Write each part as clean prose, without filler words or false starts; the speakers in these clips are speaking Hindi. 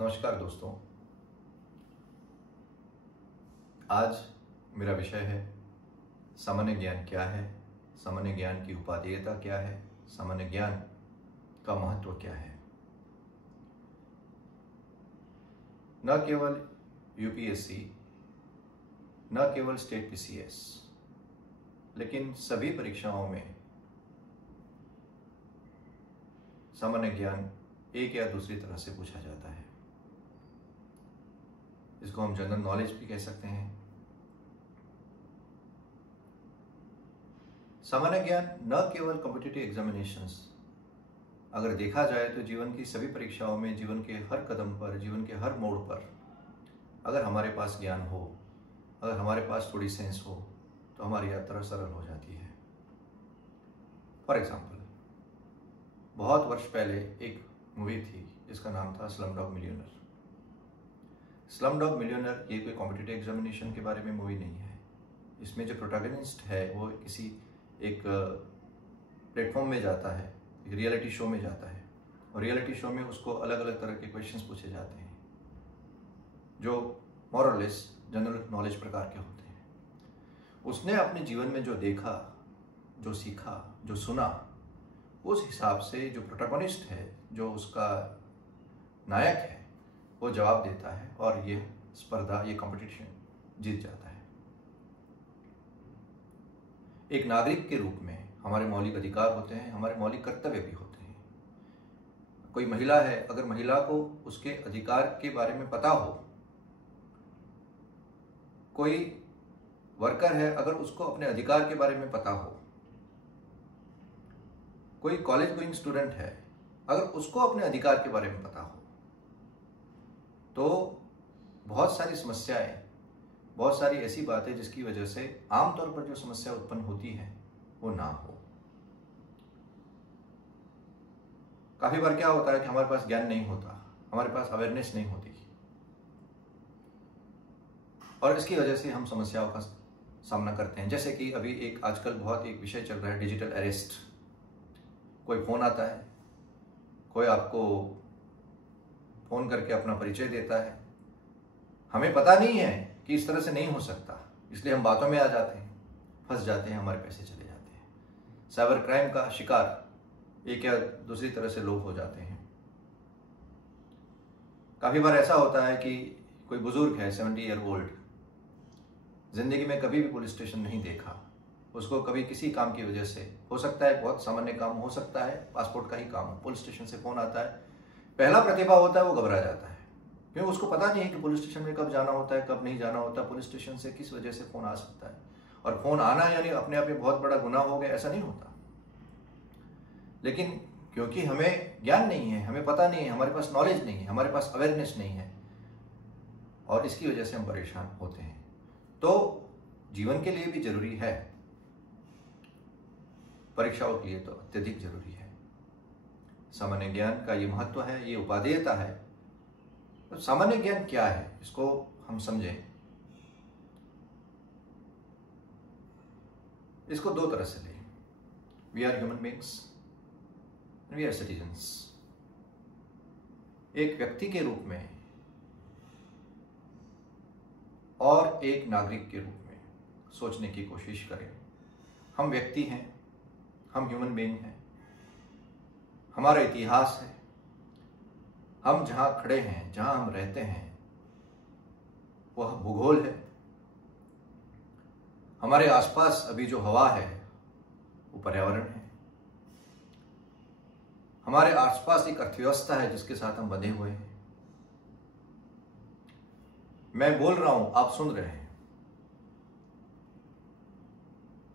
नमस्कार दोस्तों। आज मेरा विषय है सामान्य ज्ञान क्या है, सामान्य ज्ञान की उपादेयता क्या है, सामान्य ज्ञान का महत्व क्या है। न केवल यूपीएससी, न केवल स्टेट पीसीएस, लेकिन सभी परीक्षाओं में सामान्य ज्ञान एक या दूसरी तरह से पूछा जाता है। इसको हम जनरल नॉलेज भी कह सकते हैं। सामान्य ज्ञान न केवल कॉम्पिटिटिव एग्जामिनेशंस, अगर देखा जाए तो जीवन की सभी परीक्षाओं में, जीवन के हर कदम पर, जीवन के हर मोड़ पर अगर हमारे पास ज्ञान हो, अगर हमारे पास थोड़ी सेंस हो, तो हमारी यात्रा सरल हो जाती है। फॉर एग्जाम्पल, बहुत वर्ष पहले एक मूवी थी जिसका नाम था slum dog millionaire. Slum dog millionaire ये कोई कॉम्पिटिटिव एग्जामिनेशन के बारे में मूवी नहीं है। इसमें जो प्रोटैगनिस्ट है वो किसी एक प्लेटफॉर्म में जाता है, एक रियलिटी शो में जाता है, और रियलिटी शो में उसको अलग अलग तरह के क्वेश्चंस पूछे जाते हैं जो मोर और लेस जनरल नॉलेज प्रकार के होते हैं। उसने अपने जीवन में जो देखा, जो सीखा, जो सुना, उस हिसाब से जो प्रोटैगनिस्ट है, जो उसका नायक है, वो जवाब देता है और ये स्पर्धा, ये कंपटीशन जीत जाता है। एक नागरिक के रूप में हमारे मौलिक अधिकार होते हैं, हमारे मौलिक कर्तव्य भी होते हैं। कोई महिला है, अगर महिला को उसके अधिकार के बारे में पता हो, कोई वर्कर है, अगर उसको अपने अधिकार के बारे में पता हो, कोई कॉलेज गोइंग स्टूडेंट है, अगर उसको अपने अधिकार के बारे में पता हो, तो बहुत सारी समस्याएं, बहुत सारी ऐसी बातें जिसकी वजह से आमतौर पर जो समस्या उत्पन्न होती है वो ना हो। काफी बार क्या होता है कि हमारे पास ज्ञान नहीं होता, हमारे पास अवेयरनेस नहीं होती, और इसकी वजह से हम समस्याओं का सामना करते हैं। जैसे कि अभी एक आजकल बहुत एक विषय चल रहा है, डिजिटल अरेस्ट। कोई फोन आता है, कोई आपको फोन करके अपना परिचय देता है, हमें पता नहीं है कि इस तरह से नहीं हो सकता, इसलिए हम बातों में आ जाते हैं, फंस जाते हैं, हमारे पैसे चले जाते हैं। साइबर क्राइम का शिकार एक या दूसरी तरह से लोग हो जाते हैं। काफी बार ऐसा होता है कि कोई बुजुर्ग है, 70 ईयर ओल्ड, जिंदगी में कभी भी पुलिस स्टेशन नहीं देखा, उसको कभी किसी काम की वजह से, हो सकता है बहुत सामान्य काम हो सकता है, पासपोर्ट का ही काम हो, पुलिस स्टेशन से फोन आता है, पहला प्रतिभा होता है वो घबरा जाता है, क्योंकि उसको पता नहीं है कि पुलिस स्टेशन में कब जाना होता है, कब नहीं जाना होता, पुलिस स्टेशन से किस वजह से फोन आ सकता है। और फोन आना यानी अपने आप में बहुत बड़ा गुनाह हो गया, ऐसा नहीं होता। लेकिन क्योंकि हमें ज्ञान नहीं है, हमें पता नहीं है, हमारे पास नॉलेज नहीं है, हमारे पास अवेयरनेस नहीं है, और इसकी वजह से हम परेशान होते हैं। तो जीवन के लिए भी जरूरी है, परीक्षाओं के लिए तो अत्यधिक जरूरी है। सामान्य ज्ञान का ये महत्व है, ये उपादेयता है। तो सामान्य ज्ञान क्या है, इसको हम समझें। इसको दो तरह से लें। We are human beings, we are citizens. एक व्यक्ति के रूप में और एक नागरिक के रूप में सोचने की कोशिश करें। हम व्यक्ति हैं, हम ह्यूमन बीइंग हैं, हमारा इतिहास है, हम जहां खड़े हैं, जहां हम रहते हैं, वह भूगोल है। हमारे आसपास अभी जो हवा है वो पर्यावरण है। हमारे आसपास एक अर्थव्यवस्था है जिसके साथ हम बंधे हुए हैं। मैं बोल रहा हूं, आप सुन रहे हैं,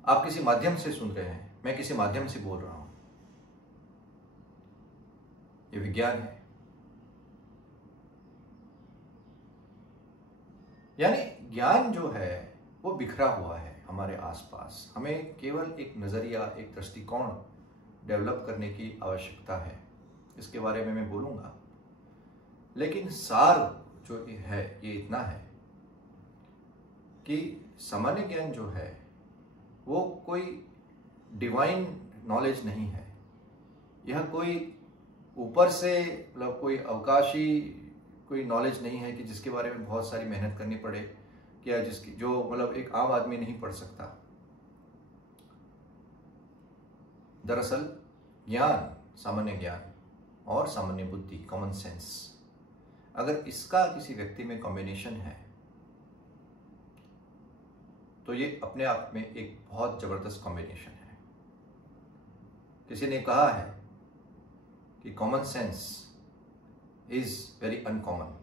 आप किसी माध्यम से सुन रहे हैं, मैं किसी माध्यम से बोल रहा हूं। ये विज्ञान है। यानी ज्ञान जो है वो बिखरा हुआ है हमारे आसपास। हमें केवल एक नजरिया, एक दृष्टिकोण डेवलप करने की आवश्यकता है। इसके बारे में मैं बोलूंगा, लेकिन सार जो है ये इतना है कि सामान्य ज्ञान जो है वो कोई डिवाइन नॉलेज नहीं है। यह कोई ऊपर से, मतलब कोई अवकाशी कोई नॉलेज नहीं है कि जिसके बारे में बहुत सारी मेहनत करनी पड़े, या जिसकी जो मतलब एक आम आदमी नहीं पढ़ सकता। दरअसल ज्ञान, सामान्य ज्ञान और सामान्य बुद्धि, कॉमन सेंस, अगर इसका किसी व्यक्ति में कॉम्बिनेशन है तो ये अपने आप में एक बहुत जबरदस्त कॉम्बिनेशन है। किसी ने कहा है कि common sense is very uncommon.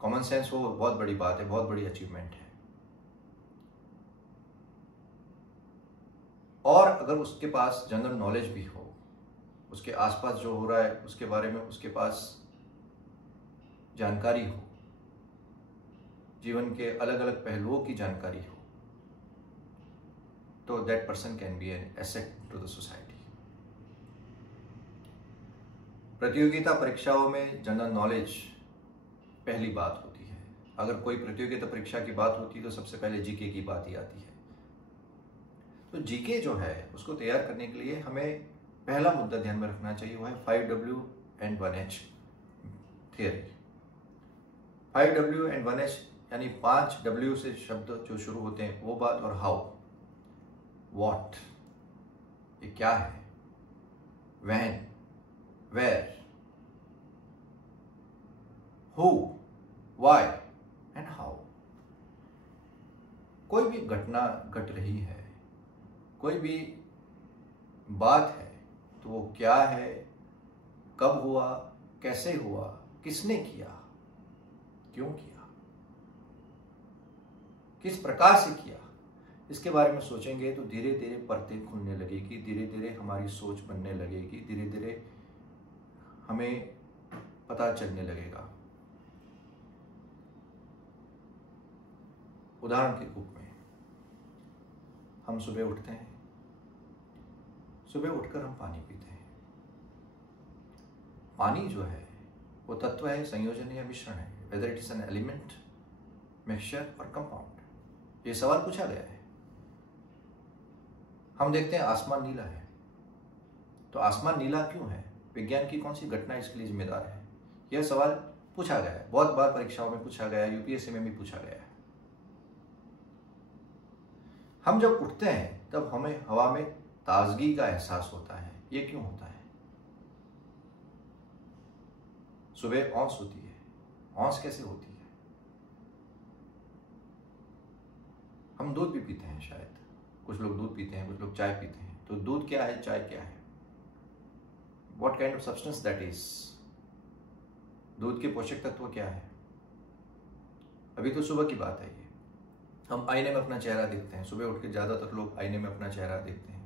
Common sense हो बहुत बड़ी बात है, बहुत बड़ी अचीवमेंट है। और अगर उसके पास जनरल नॉलेज भी हो, उसके आसपास जो हो रहा है उसके बारे में उसके पास जानकारी हो, जीवन के अलग अलग पहलुओं की जानकारी हो, तो that person can be an asset to the society. प्रतियोगिता परीक्षाओं में जनरल नॉलेज पहली बात होती है। अगर कोई प्रतियोगिता परीक्षा की बात होती है तो सबसे पहले जीके की बात ही आती है। तो जीके जो है उसको तैयार करने के लिए हमें पहला मुद्दा ध्यान में रखना चाहिए, वो है 5W and 1H theory. 5W and 1H यानी 5W से शब्द जो शुरू होते हैं वो बात, और हाउ, व्हाट, ये क्या है, when, where, who, why and how. कोई भी घटना घट रही है, कोई भी बात है, तो वो क्या है, कब हुआ, कैसे हुआ, किसने किया, क्यों किया, किस प्रकार से किया, इसके बारे में सोचेंगे तो धीरे धीरे परतें खुलने लगेगी, धीरे धीरे हमारी सोच बनने लगेगी, धीरे धीरे हमें पता चलने लगेगा। उदाहरण के रूप में हम सुबह उठते हैं, सुबह उठकर हम पानी पीते हैं। पानी जो है वो तत्व है, संयोजन या मिश्रण है, whether it is an element, mixture और कंपाउंड। ये सवाल पूछा गया है। हम देखते हैं आसमान नीला है, तो आसमान नीला क्यों है, विज्ञान की कौन सी घटना इसके लिए जिम्मेदार है, यह सवाल पूछा गया है। बहुत बार परीक्षाओं में पूछा गया है, यूपीएससी में भी पूछा गया है। हम जब उठते हैं तब हमें हवा में ताजगी का एहसास होता है। ये क्यों होता है? सुबह औंस होती है। औंस कैसे होती है? हम दूध भी पीते हैं, शायद कुछ लोग दूध पीते हैं, कुछ लोग चाय पीते हैं। तो दूध क्या है, चाय क्या है? What kind of substance that is? दूध के पोषक तत्व क्या है? अभी तो सुबह की बात है। ये हम आईने में अपना चेहरा देखते हैं, सुबह उठ के ज़्यादातर लोग आईने में अपना चेहरा देखते हैं।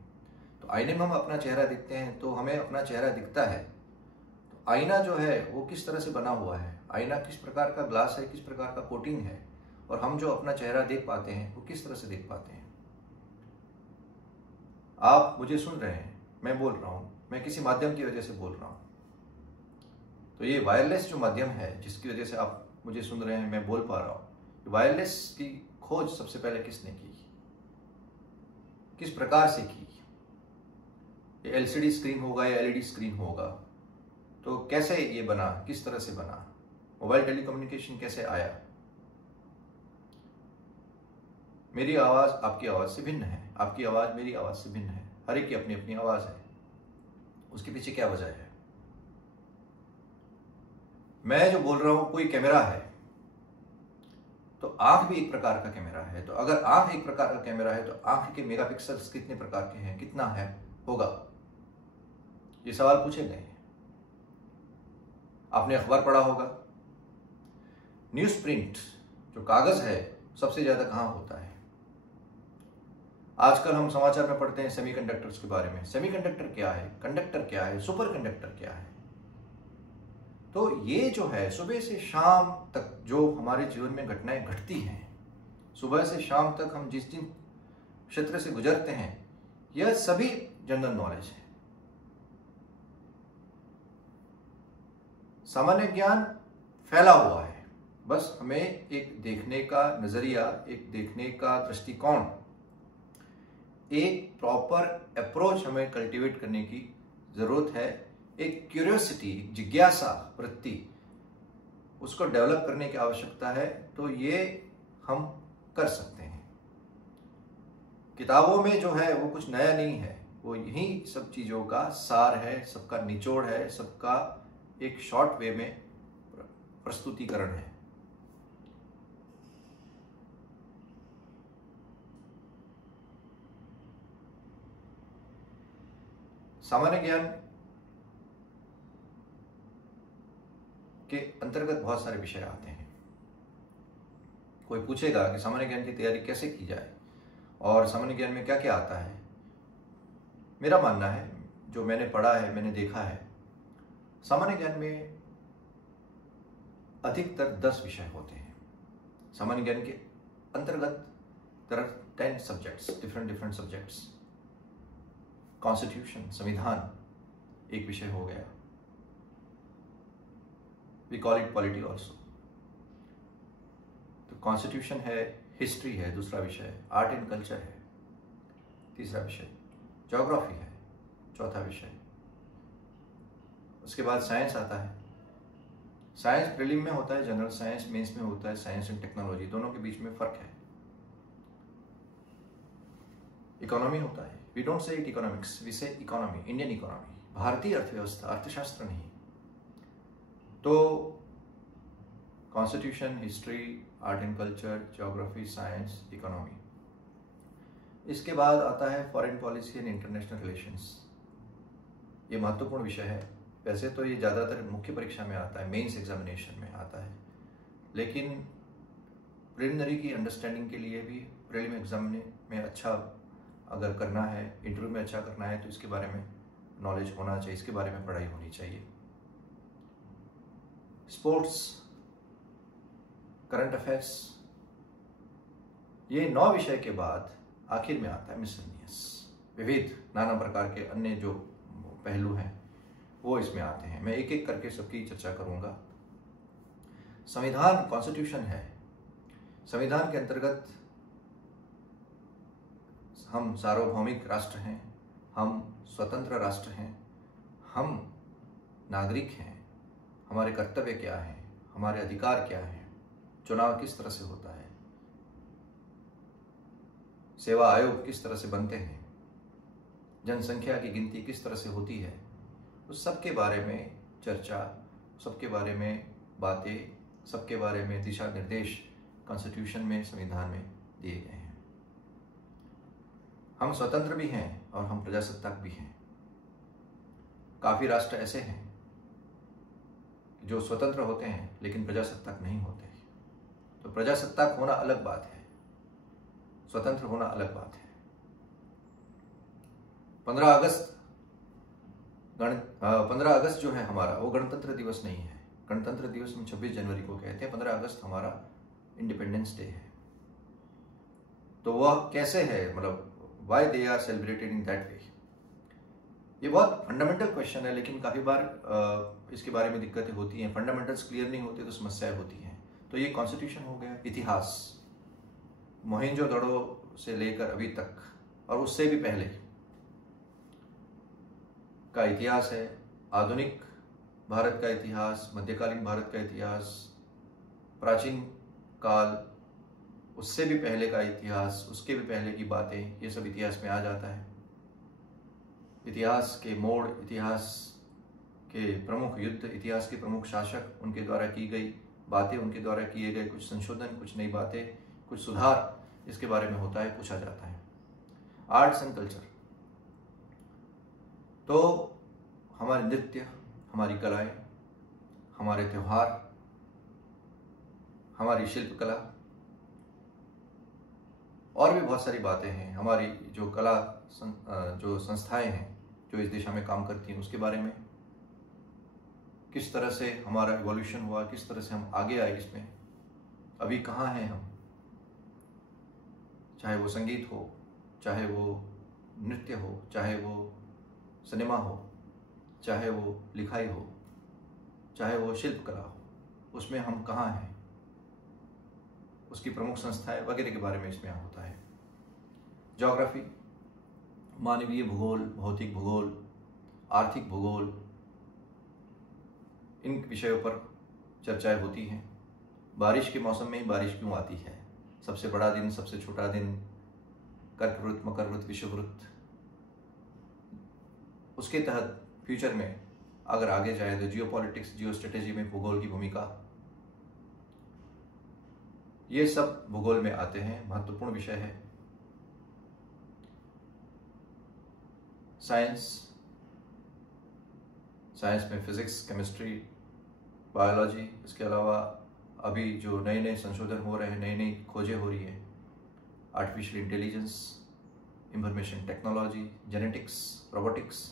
तो आईने में हम अपना चेहरा देखते हैं तो हमें अपना चेहरा दिखता है। तो आईना जो है वो किस तरह से बना हुआ है, आईना किस प्रकार का ग्लास है, किस प्रकार का कोटिंग है, और हम जो अपना चेहरा देख पाते हैं वो किस तरह से देख पाते हैं। आप मुझे सुन रहे हैं, मैं बोल रहा हूँ, मैं किसी माध्यम की वजह से बोल रहा हूँ। तो ये वायरलेस जो माध्यम है जिसकी वजह से आप मुझे सुन रहे हैं, मैं बोल पा रहा हूँ, वायरलेस की खोज सबसे पहले किसने की, किस प्रकार से की? ये एलसीडी स्क्रीन होगा या एलईडी स्क्रीन होगा, तो कैसे ये बना, किस तरह से बना? मोबाइल टेलीकम्युनिकेशन कैसे आया? मेरी आवाज़ आपकी आवाज़ से भिन्न है, आपकी आवाज़ मेरी आवाज़ से भिन्न है, हर एक की अपनी अपनी आवाज़ है। उसके पीछे क्या वजह है? मैं जो बोल रहा हूं, कोई कैमरा है तो आंख भी एक प्रकार का कैमरा है। तो अगर आंख एक प्रकार का कैमरा है तो आंख के मेगापिक्सल्स कितने प्रकार के हैं, कितना है होगा? ये सवाल पूछे गए हैं। आपने अखबार पढ़ा होगा, न्यूज़ प्रिंट जो कागज है सबसे ज्यादा कहां होता है? आजकल हम समाचार में पढ़ते हैं सेमीकंडक्टर्स के बारे में। सेमीकंडक्टर क्या है, कंडक्टर क्या है, सुपर कंडक्टर क्या है? तो ये जो है सुबह से शाम तक जो हमारे जीवन में घटनाएं घटती हैं, सुबह से शाम तक हम जिस जिन क्षेत्र से गुजरते हैं, यह सभी जनरल नॉलेज है। सामान्य ज्ञान फैला हुआ है, बस हमें एक देखने का नजरिया, एक देखने का दृष्टिकोण, एक प्रॉपर अप्रोच हमें कल्टीवेट करने की जरूरत है। एक क्यूरियोसिटी, जिज्ञासा वृत्ति उसको डेवलप करने की आवश्यकता है, तो ये हम कर सकते हैं। किताबों में जो है वो कुछ नया नहीं है, वो यही सब चीज़ों का सार है, सबका निचोड़ है, सबका एक शॉर्ट वे में प्रस्तुतिकरण है। सामान्य ज्ञान के अंतर्गत बहुत सारे विषय आते हैं। कोई पूछेगा कि सामान्य ज्ञान की तैयारी कैसे की जाए और सामान्य ज्ञान में क्या क्या आता है। मेरा मानना है, जो मैंने पढ़ा है, मैंने देखा है, सामान्य ज्ञान में अधिकतर 10 विषय होते हैं। सामान्य ज्ञान के अंतर्गत there are 10 subjects, different subjects. Constitution, संविधान एक विषय हो गया, we call it polity also. तो कॉन्स्टिट्यूशन है, हिस्ट्री है दूसरा विषय, आर्ट एंड कल्चर है तीसरा विषय, ज्योग्राफी है चौथा विषय। उसके बाद साइंस आता है। साइंस प्रीलिम में होता है, जनरल साइंस मेंस में होता है साइंस एंड टेक्नोलॉजी, दोनों के बीच में फर्क है। इकोनॉमी होता है, we don't say it economics, we say economy, Indian economy, भारतीय अर्थव्यवस्था, अर्थशास्त्र नहीं। तो constitution, history, art and culture, geography, science, economy. इसके बाद आता है foreign policy and international relations. ये महत्वपूर्ण विषय है। वैसे तो ये ज़्यादातर मुख्य परीक्षा में आता है, मेंस एग्जामिनेशन में आता है, लेकिन प्रिलिमिनरी की अंडरस्टैंडिंग के लिए भी प्रीलिम एग्जाम में अच्छा अगर करना है, इंटरव्यू में अच्छा करना है, तो इसके बारे में नॉलेज होना चाहिए, इसके बारे में पढ़ाई होनी चाहिए। स्पोर्ट्स, करंट अफेयर्स, ये 9 विषय के बाद आखिर में आता है मिसलेनियस, विविध नाना प्रकार के अन्य जो पहलू हैं वो इसमें आते हैं। मैं एक एक करके सबकी चर्चा करूंगा। संविधान, कॉन्स्टिट्यूशन है। संविधान के अंतर्गत हम सार्वभौमिक राष्ट्र हैं, हम स्वतंत्र राष्ट्र हैं, हम नागरिक हैं, हमारे कर्तव्य क्या हैं, हमारे अधिकार क्या हैं, चुनाव किस तरह से होता है, सेवा आयोग किस तरह से बनते हैं, जनसंख्या की गिनती किस तरह से होती है, उस सब के बारे में चर्चा, सबके बारे में बातें, सबके बारे में दिशा निर्देश कॉन्स्टिट्यूशन में, संविधान में दिए गए हैं। हम स्वतंत्र भी हैं और हम प्रजासत्ताक भी हैं। काफ़ी राष्ट्र ऐसे हैं जो स्वतंत्र होते हैं लेकिन प्रजासत्ताक नहीं होते। तो प्रजासत्ताक होना अलग बात है, स्वतंत्र होना अलग बात है। 15 अगस्त जो है हमारा, वो गणतंत्र दिवस नहीं है। गणतंत्र दिवस हम 26 जनवरी को कहते हैं, 15 अगस्त हमारा इंडिपेंडेंस डे है। तो वह कैसे है, मतलब why they are celebrated in that way, ये बहुत फंडामेंटल क्वेश्चन है, लेकिन काफ़ी बार इसके बारे में दिक्कतें होती हैं। फंडामेंटल्स क्लियर नहीं होते तो समस्याएं होती हैं। तो ये कॉन्स्टिट्यूशन हो गया। इतिहास, मोहनजोदड़ो से लेकर अभी तक और उससे भी पहले का इतिहास है। आधुनिक भारत का इतिहास, मध्यकालीन भारत का इतिहास, प्राचीन काल, उससे भी पहले का इतिहास, उसके भी पहले की बातें, ये सब इतिहास में आ जाता है। इतिहास के मोड़, इतिहास के प्रमुख युद्ध, इतिहास के प्रमुख शासक, उनके द्वारा की गई बातें, उनके द्वारा किए गए कुछ संशोधन, कुछ नई बातें, कुछ सुधार, इसके बारे में होता है, पूछा जाता है। आर्ट्स एंड कल्चर, तो हमारे नृत्य, हमारी कलाएं, हमारे त्योहार, हमारी शिल्पकला और भी बहुत सारी बातें हैं। हमारी जो कला जो संस्थाएं हैं जो इस दिशा में काम करती हैं, उसके बारे में, किस तरह से हमारा इवोल्यूशन हुआ, किस तरह से हम आगे आए, इसमें अभी कहाँ हैं हम, चाहे वो संगीत हो, चाहे वो नृत्य हो, चाहे वो सिनेमा हो, चाहे वो लिखाई हो, चाहे वो शिल्पकला हो, उसमें हम कहाँ हैं, उसकी प्रमुख संस्थाएं वगैरह के बारे में इसमें होता है। ज्योग्राफी, मानवीय भूगोल, भौतिक भूगोल, आर्थिक भूगोल, इन विषयों पर चर्चाएं होती हैं। बारिश के मौसम में ही बारिश क्यों आती है, सबसे बड़ा दिन, सबसे छोटा दिन, कर्कवृत, मकरवृत, विषुववृत, उसके तहत फ्यूचर में अगर आगे जाए तो जियो पॉलिटिक्स, जियो स्ट्रेटेजी में भूगोल की भूमिका, ये सब भूगोल में आते हैं, महत्वपूर्ण विषय है। साइंस में फिजिक्स, केमिस्ट्री, बायोलॉजी, इसके अलावा अभी जो नए नए संशोधन हो रहे हैं, नई नई खोजें हो रही है, artificial intelligence, information technology, genetics, robotics,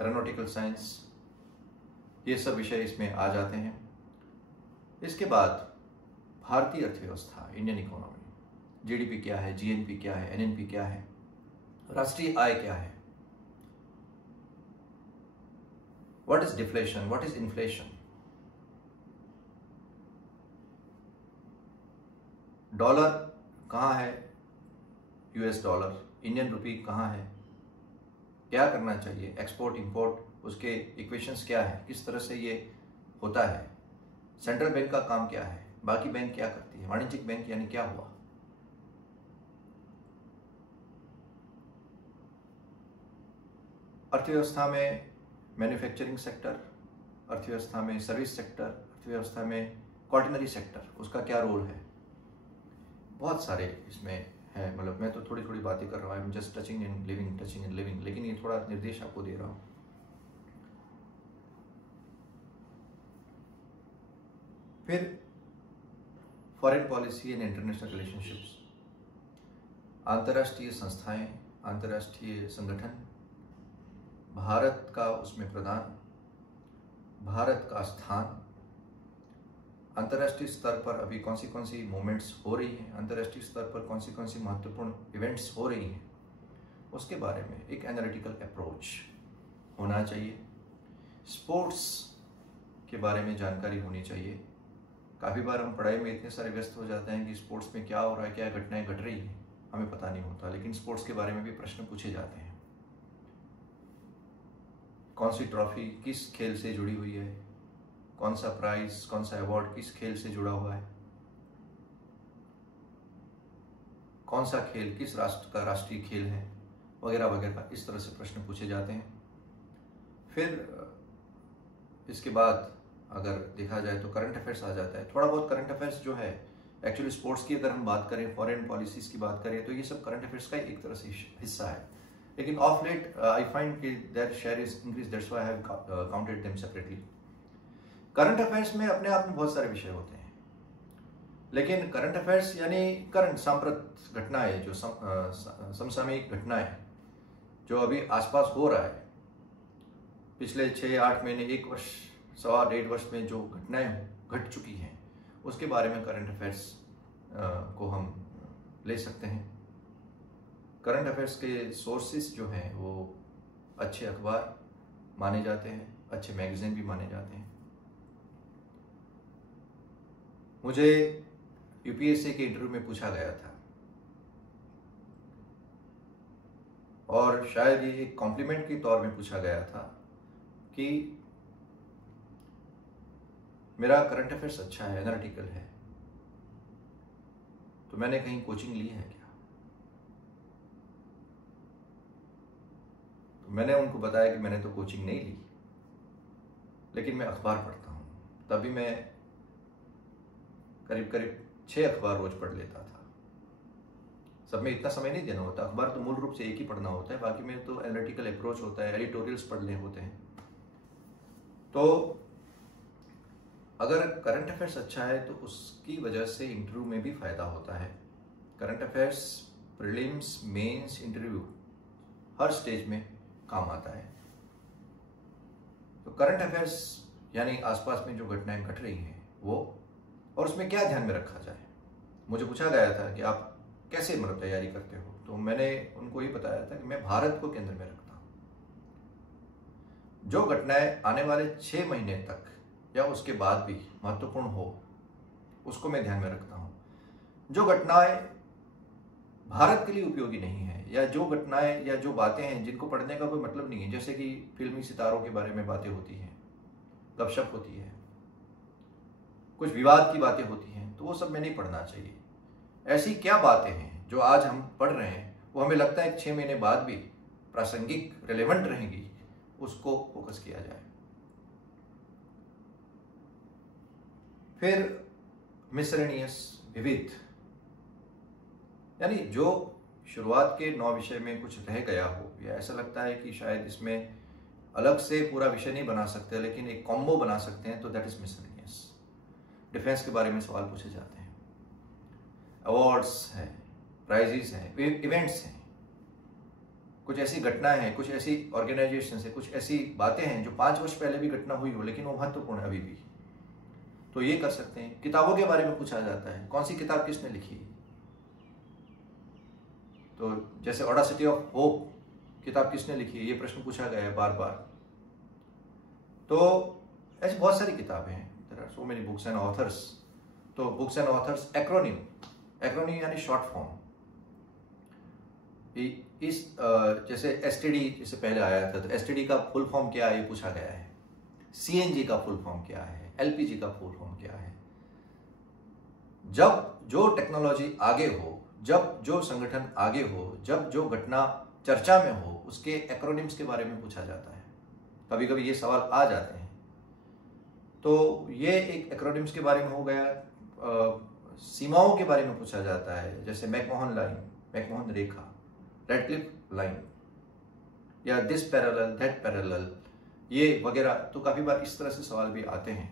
aeronautical science, ये सब विषय इसमें आ जाते हैं। इसके बाद भारतीय अर्थव्यवस्था, इंडियन इकोनॉमी, जीडीपी क्या है, जीएनपी क्या है, एनएनपी क्या है, राष्ट्रीय आय क्या है, what is deflation, what is inflation, dollar कहाँ है, यूएस डॉलर, इंडियन रुपी कहाँ है, क्या करना चाहिए, एक्सपोर्ट इंपोर्ट, उसके इक्वेशंस क्या है, किस तरह से ये होता है, सेंट्रल बैंक का काम क्या है, बाकी बैंक क्या करती है, वाणिज्यिक बैंक यानी क्या हुआ। अर्थव्यवस्था में मैन्युफैक्चरिंग सेक्टर, अर्थव्यवस्था में सर्विस सेक्टर, अर्थव्यवस्था में क्वार्टनरी सेक्टर, उसका क्या रोल है, बहुत सारे इसमें है। मतलब मैं तो थोड़ी थोड़ी बातें कर रहा हूँ, जस्ट टचिंग इन लिविंग, लेकिन ये थोड़ा निर्देश आपको दे रहा हूँ। फिर foreign policy and international relationships, अंतर्राष्ट्रीय संस्थाएं, अंतर्राष्ट्रीय संगठन, भारत का उसमें प्रदान, भारत का स्थान, अंतर्राष्ट्रीय स्तर पर अभी कौन सी मूवमेंट्स हो रही हैं, अंतर्राष्ट्रीय स्तर पर कौन सी महत्वपूर्ण इवेंट्स हो रही हैं, उसके बारे में एक एनालिटिकल अप्रोच होना चाहिए। स्पोर्ट्स के बारे में जानकारी होनी चाहिए। काफ़ी बार हम पढ़ाई में इतने सारे व्यस्त हो जाते हैं कि स्पोर्ट्स में क्या हो रहा है, क्या घटनाएं घट रही हैं, हमें पता नहीं होता, लेकिन स्पोर्ट्स के बारे में भी प्रश्न पूछे जाते हैं। कौन सी ट्रॉफी किस खेल से जुड़ी हुई है, कौन सा प्राइज, कौन सा अवार्ड किस खेल से जुड़ा हुआ है, कौन सा खेल किस राष्ट्र का राष्ट्रीय खेल है, वगैरह वगैरह, इस तरह से प्रश्न पूछे जाते हैं। फिर इसके बाद अगर देखा जाए तो करंट अफेयर्स आ जाता है। थोड़ा बहुत करंट अफेयर्स जो है, एक्चुअली स्पोर्ट्स की अगर हम बात करें, फॉरेन पॉलिसीज की बात करें, तो ये सब करंट अफेयर्स का एक तरह से हिस्सा है। लेकिन ऑफ लेट आई फाइंड कि their share is increase, that's why I have counted them separately. Current affairs में अपने आप में बहुत सारे विषय होते हैं, लेकिन करंट अफेयर्स यानी करंट, सांप्रत घटनाएं, जो समसामयिक घटनाएं जो अभी आसपास हो रहा है, पिछले 6-8 महीने, 1 वर्ष, 1.25 वर्ष में जो घटनाएं घट चुकी हैं, उसके बारे में करंट अफेयर्स को हम ले सकते हैं। करंट अफेयर्स के सोर्सेस जो हैं वो अच्छे अखबार माने जाते हैं, अच्छे मैगजीन भी माने जाते हैं। मुझे यूपीएससी के इंटरव्यू में पूछा गया था, और शायद ये एक कॉम्प्लीमेंट के तौर में पूछा गया था कि मेरा करंट अफेयर्स अच्छा है, एनालिटिकल है, तो मैंने कहीं कोचिंग ली है क्या? तो मैंने उनको बताया कि मैंने तो कोचिंग नहीं ली, लेकिन मैं अखबार पढ़ता हूँ। तभी मैं करीब 6 अखबार रोज पढ़ लेता था। सब में इतना समय नहीं देना होता, अखबार तो मूल रूप से एक ही पढ़ना होता है, बाकी में तो एनालिटिकल अप्रोच होता है, एडिटोरियल्स पढ़ने होते हैं। तो अगर करंट अफेयर्स अच्छा है तो उसकी वजह से इंटरव्यू में भी फायदा होता है। Current affairs prelims, mains, interview हर स्टेज में काम आता है। तो करंट अफेयर्स यानी आसपास में जो घटनाएं घट रही हैं वो, और उसमें क्या ध्यान में रखा जाए। मुझे पूछा गया था कि आप कैसे मतलब तैयारी करते हो, तो मैंने उनको ये बताया था कि मैं भारत को केंद्र में रखता हूँ। जो घटनाएं आने वाले 6 महीने तक या उसके बाद भी महत्वपूर्ण हो, उसको मैं ध्यान में रखता हूँ। जो घटनाएं भारत के लिए उपयोगी नहीं है, या जो घटनाएं या जो बातें हैं जिनको पढ़ने का कोई मतलब नहीं है, जैसे कि फिल्मी सितारों के बारे में बातें होती हैं, गपशप होती है, कुछ विवाद की बातें होती हैं, तो वो सब में नहीं पढ़ना चाहिए। ऐसी क्या बातें हैं जो आज हम पढ़ रहे हैं, वो हमें लगता है 6 महीने बाद भी प्रासंगिक, रिलेवेंट रहेंगी, उसको फोकस किया जाए। फिर मिसलेनियस, विविध, यानी जो शुरुआत के 9 विषय में कुछ रह गया हो, या ऐसा लगता है कि शायद इसमें अलग से पूरा विषय नहीं बना सकते लेकिन एक कॉम्बो बना सकते हैं, तो दैट इज मिसलेनियस। डिफेंस के बारे में सवाल पूछे जाते हैं, अवार्ड्स हैं, प्राइजेस हैं, इवेंट्स हैं, कुछ ऐसी घटनाएं हैं, कुछ ऐसी ऑर्गेनाइजेशन है, कुछ ऐसी बातें हैं जो 5 वर्ष पहले भी घटना हुई हो लेकिन वो महत्वपूर्ण है अभी भी, तो ये कर सकते हैं। किताबों के बारे में पूछा जाता है, कौन सी किताब किसने लिखी, तो जैसे ऑडासिटी ऑफ होप किताब किसने लिखी है, ये प्रश्न पूछा गया है बार बार। तो ऐसी बहुत सारी किताबें हैं, there are so many books and authors. तो बुक्स एंड ऑथर्स, एक्रोनिम यानी शॉर्ट फॉर्म। इस जैसे एसटीडी जैसे पहले आया था, तो एसटीडी का फुल फॉर्म क्या है ये पूछा गया है, सीएनजी का फुल फॉर्म क्या है, एलपीजी का फुल फॉर्म क्या है। जब जो टेक्नोलॉजी आगे हो, जब जो संगठन आगे हो, जब जो घटना चर्चा में हो, उसके एक्रोनिम्स के बारे में पूछा जाता है। कभी कभी ये सवाल आ जाते हैं, तो ये एक एक्रोनिम्स के बारे में हो गया। सीमाओं के बारे में पूछा जाता है, जैसे मैकमोहन लाइन, मैकमोहन रेखा, रेडक्लिफ लाइन, या दिस पैरेलल, दैट पैरेलल, ये वगैरह। तो काफी बार इस तरह से सवाल भी आते हैं।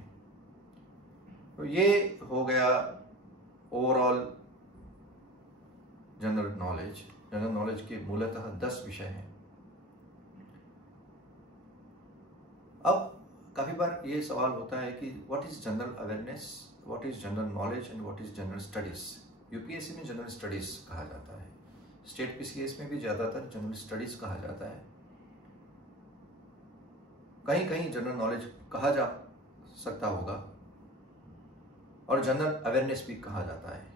तो ये हो गया overall general knowledge. General knowledge के मूलतः 10 विषय हैं। अब काफी बार ये सवाल होता है कि what is general awareness, what is general knowledge and what is general studies. UPSC में जनरल स्टडीज कहा जाता है, स्टेट पीसीएस में भी ज्यादातर जनरल स्टडीज कहा जाता है, कहीं कहीं जनरल नॉलेज कहा जा सकता होगा, और जनरल अवेयरनेस भी कहा जाता है।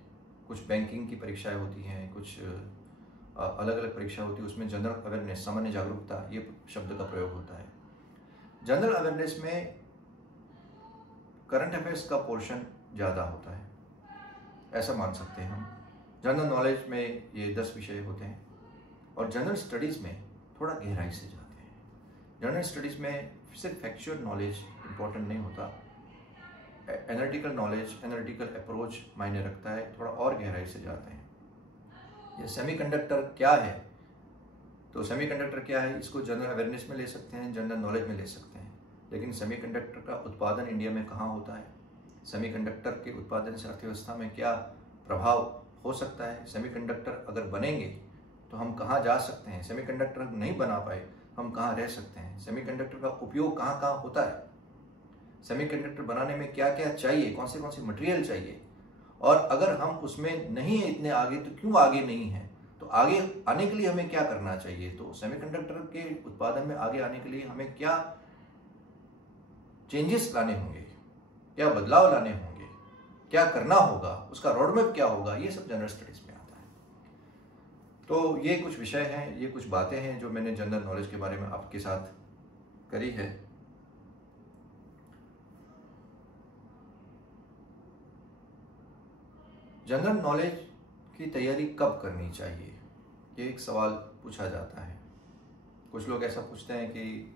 कुछ बैंकिंग की परीक्षाएं होती हैं, कुछ अलग अलग परीक्षा होती है, उसमें जनरल अवेयरनेस, सामान्य जागरूकता, ये शब्द का प्रयोग होता है। जनरल अवेयरनेस में करंट अफेयर्स का पोर्शन ज़्यादा होता है, ऐसा मान सकते हैं हम। जनरल नॉलेज में ये 10 विषय होते हैं, और जनरल स्टडीज़ में थोड़ा गहराई से जाते हैं। जनरल स्टडीज़ में सिर्फ फैक्चुअल नॉलेज इम्पोर्टेंट नहीं होता, एनालिटिकल नॉलेज, एनालिटिकल अप्रोच मायने रखता है, थोड़ा और गहराई से जाते हैं। ये सेमीकंडक्टर क्या है, तो सेमीकंडक्टर क्या है, इसको जनरल अवेयरनेस में ले सकते हैं, जनरल नॉलेज में ले सकते हैं। लेकिन सेमीकंडक्टर का उत्पादन इंडिया में कहाँ होता है, सेमीकंडक्टर के उत्पादन से अर्थव्यवस्था में क्या प्रभाव हो सकता है, सेमीकंडक्टर अगर बनेंगे तो हम कहाँ जा सकते हैं, सेमीकंडक्टर नहीं बना पाए हम कहाँ रह सकते हैं, सेमीकंडक्टर का उपयोग कहाँ कहाँ होता है, सेमीकंडक्टर बनाने में क्या क्या चाहिए, कौन से मटेरियल चाहिए, और अगर हम उसमें नहीं है इतने आगे तो क्यों आगे नहीं है, तो आगे आने के लिए हमें क्या करना चाहिए। तो सेमीकंडक्टर के उत्पादन में आगे आने के लिए हमें क्या चेंजेस लाने होंगे, क्या बदलाव लाने होंगे, क्या करना होगा, उसका रोडमैप क्या होगा, ये सब जनरल स्टडीज में आता है। तो ये कुछ विषय हैं, ये कुछ बातें हैं जो मैंने जनरल नॉलेज के बारे में आपके साथ करी है। जनरल नॉलेज की तैयारी कब करनी चाहिए, ये एक सवाल पूछा जाता है। कुछ लोग ऐसा पूछते हैं कि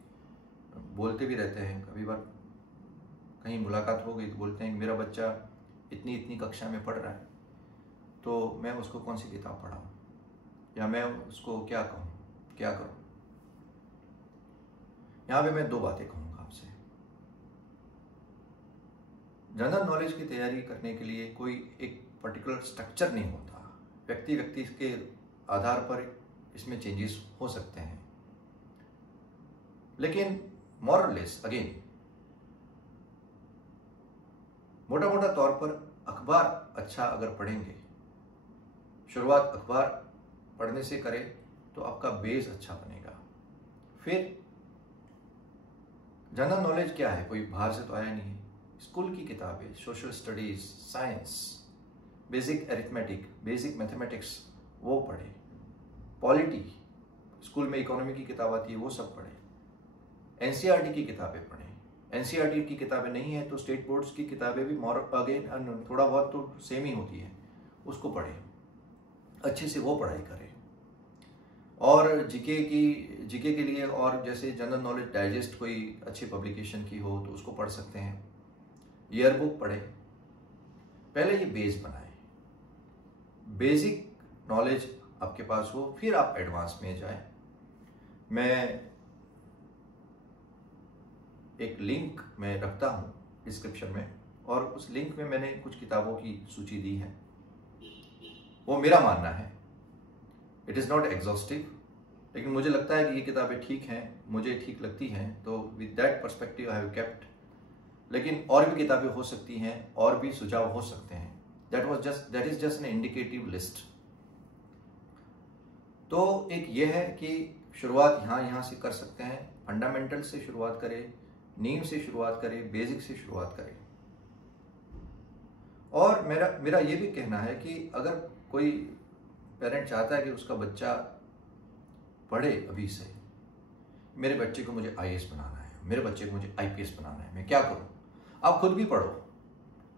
बोलते भी रहते हैं, कभी बार कहीं मुलाकात हो गई तो बोलते हैं कि मेरा बच्चा इतनी इतनी कक्षा में पढ़ रहा है, तो मैं उसको कौन सी किताब पढ़ाऊँ, या मैं उसको क्या कहूँ, क्या करूँ। यहाँ पे मैं 2 बातें कहूँगा आपसे। जनरल नॉलेज की तैयारी करने के लिए कोई एक पर्टिकुलर स्ट्रक्चर नहीं होता, व्यक्ति व्यक्ति के आधार पर इसमें चेंजेस हो सकते हैं। लेकिन मोर और लेस अगेन मोटा मोटा तौर पर अखबार अच्छा अगर पढ़ेंगे, शुरुआत अखबार पढ़ने से करें तो आपका बेस अच्छा बनेगा। फिर जनरल नॉलेज क्या है, कोई बाहर से तो आया नहीं है, स्कूल की किताबें, social studies, science, basic arithmetic, basic mathematics वो पढ़े, पॉलिटी, स्कूल में इकोनॉमी की किताब आती है वो सब पढ़े, एनसीईआरटी की किताबें पढ़ें, एनसीईआरटी की किताबें नहीं है तो स्टेट बोर्ड्स की किताबें भी मोर अगेन थोड़ा बहुत तो सेम ही होती है, उसको पढ़ें, अच्छे से वो पढ़ाई करें। और जीके के लिए और जैसे जनरल नॉलेज डाइजेस्ट कोई अच्छी पब्लिकेशन की हो तो उसको पढ़ सकते हैं। ईयर बुक पढ़ें, पहले ये बेस बनाएं, बेसिक नॉलेज आपके पास हो, फिर आप एडवांस में जाएं। मैं एक लिंक मैं रखता हूँ डिस्क्रिप्शन में, और उस लिंक में मैंने कुछ किताबों की सूची दी है। वो मेरा मानना है, इट इज़ नॉट एग्जॉस्टिव, लेकिन मुझे लगता है कि ये किताबें ठीक हैं, मुझे ठीक लगती हैं, तो with that perspective I have kept. लेकिन और भी किताबें हो सकती हैं, और भी सुझाव हो सकते हैं। That is just an indicative list. तो एक ये है कि शुरुआत यहाँ से कर सकते हैं, फंडामेंटल से शुरुआत करें, नींव से शुरुआत करें, बेसिक से शुरुआत करें। और मेरा ये भी कहना है कि अगर कोई पेरेंट चाहता है कि उसका बच्चा पढ़े अभी से, मेरे बच्चे को मुझे आईएएस बनाना है, मेरे बच्चे को मुझे आईपीएस बनाना है, मैं क्या करूं? आप खुद भी पढ़ो।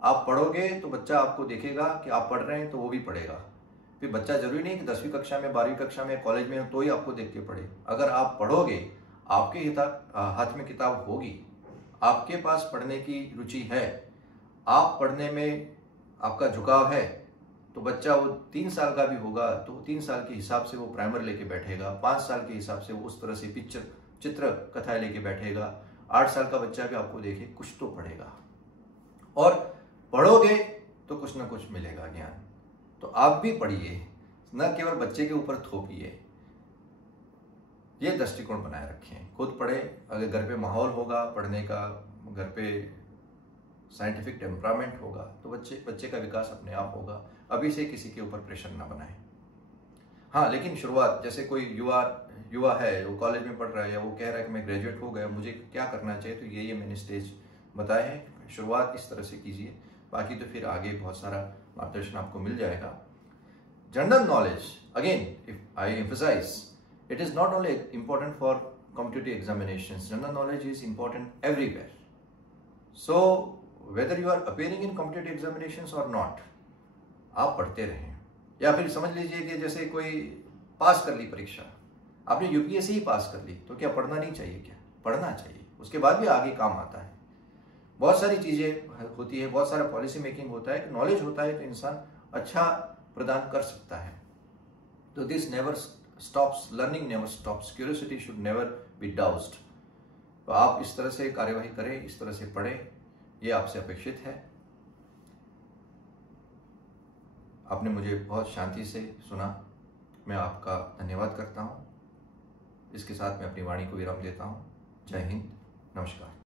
आप पढ़ोगे तो बच्चा आपको देखेगा कि आप पढ़ रहे हैं तो वो भी पढ़ेगा। फिर बच्चा जरूरी नहीं कि 10वीं कक्षा में, 12वीं कक्षा में, कॉलेज में हो तो ही आपको देख के पढ़े। अगर आप पढ़ोगे, आपके हाथ में किताब होगी, आपके पास पढ़ने की रुचि है, आप पढ़ने में आपका झुकाव है, तो बच्चा वो 3 साल का भी होगा तो 3 साल के हिसाब से वो प्राइमर लेके बैठेगा, 5 साल के हिसाब से वो उस तरह से चित्र कथाएं लेके बैठेगा। 8 साल का बच्चा भी आपको देखे कुछ तो पढ़ेगा, और पढ़ोगे तो कुछ ना कुछ मिलेगा ज्ञान। तो आप भी पढ़िए, न केवल बच्चे के ऊपर थोपिए। ये दृष्टिकोण बनाए रखें, खुद पढ़े। अगर घर पे माहौल होगा पढ़ने का, घर पे साइंटिफिक टेम्परामेंट होगा, तो बच्चे का विकास अपने आप होगा। अभी से किसी के ऊपर प्रेशर ना बनाएं। हाँ, लेकिन शुरुआत, जैसे कोई युवा है, वो कॉलेज में पढ़ रहा है, या वो कह रहा है कि मैं ग्रेजुएट हो गया, मुझे क्या करना चाहिए, तो ये मैंने स्टेज बताए हैं। शुरुआत इस तरह से कीजिए, बाकी तो फिर आगे बहुत सारा मार्गदर्शन आपको मिल जाएगा। General knowledge, again if I emphasize, it is not only important for competitive examinations. General knowledge is important everywhere. So whether you are appearing in competitive examinations or not, आप पढ़ते रहें। या फिर समझ लीजिए कि जैसे कोई पास कर ली परीक्षा, आपने यूपीएससी ही पास कर ली, तो क्या पढ़ना नहीं चाहिए? क्या पढ़ना चाहिए, उसके बाद भी आगे काम आता है। बहुत सारी चीज़ें होती है, बहुत सारा पॉलिसी मेकिंग होता है, नॉलेज होता है तो इंसान अच्छा प्रदान कर सकता है। तो this never stops, learning never stops, curiosity should never be doused। तो आप इस तरह से कार्यवाही करें, इस तरह से पढ़ें, ये आपसे अपेक्षित है। आपने मुझे बहुत शांति से सुना, मैं आपका धन्यवाद करता हूँ। इसके साथ मैं अपनी वाणी को विराम देता हूँ। जय हिंद, नमस्कार।